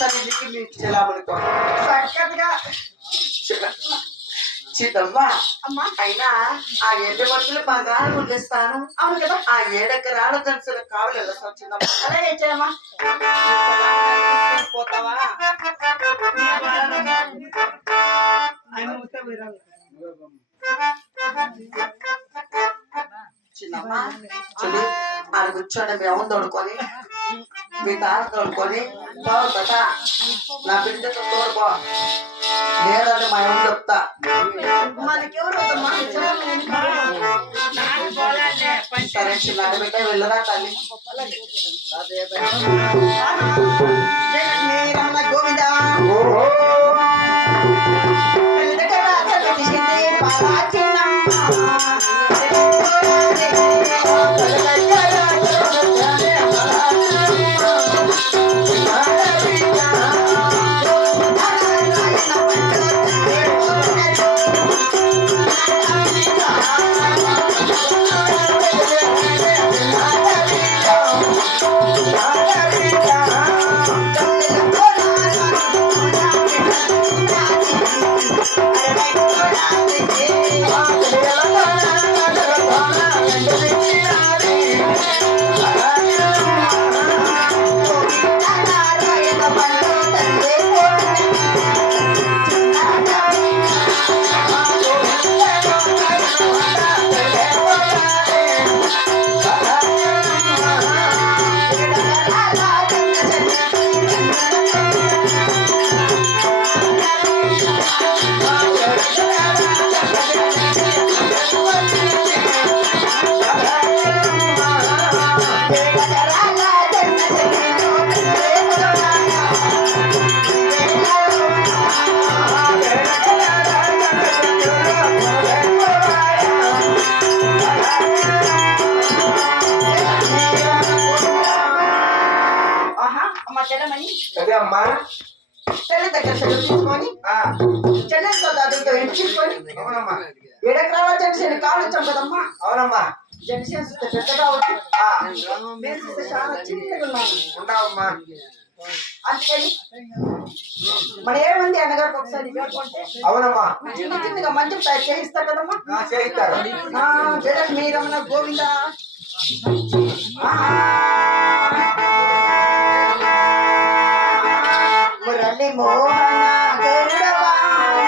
తల్లికి మీకు చెలామనుకో చక్కగా చిన్నమ్మా అమ్మా అయినా ఆ 7 వరుసలు బాగా వదిలేస్తాను. అవును కదా ఆ 7 ఎకరాల జనసులు కావాలి చిన్నమ్మా. అలాగే ఇచ్చాయమ్మా పోతావా చిన్నమ్మా చూడు ఆడ కూర్చొని మేము తోడుకొని మీ తాత తోడుకొని బాగుందా నా బిడ్డతో తోడుకో లేదంటే మా ఏమో చెప్తా మనకెవరు సరే చిన్న బిడ్డ వెళ్ళరా తల్లి గోవిందా చెల్లె దగ్గర చెల్లె తీసుకొని చెల్లెలతో దాదులతో ఇంటి తీసుకొని 7 ఎకరాల జనసేన కాలు ఇచ్చాం కదమ్మా. అవునమ్మా జనసేన పెద్దగా చాలా చిన్నగా ఉన్నావమ్మా. అందుకని మన 7 మంది అన్నగారికి ఒకసారి వేడుకుంటే అవునమ్మా చిన్న చిన్నగా మంచి తయారు చేయిస్తారు కదమ్మా. చేయిస్తారు జగన్ రమణ గోవిందా మురళి మోహన గరుడవాహన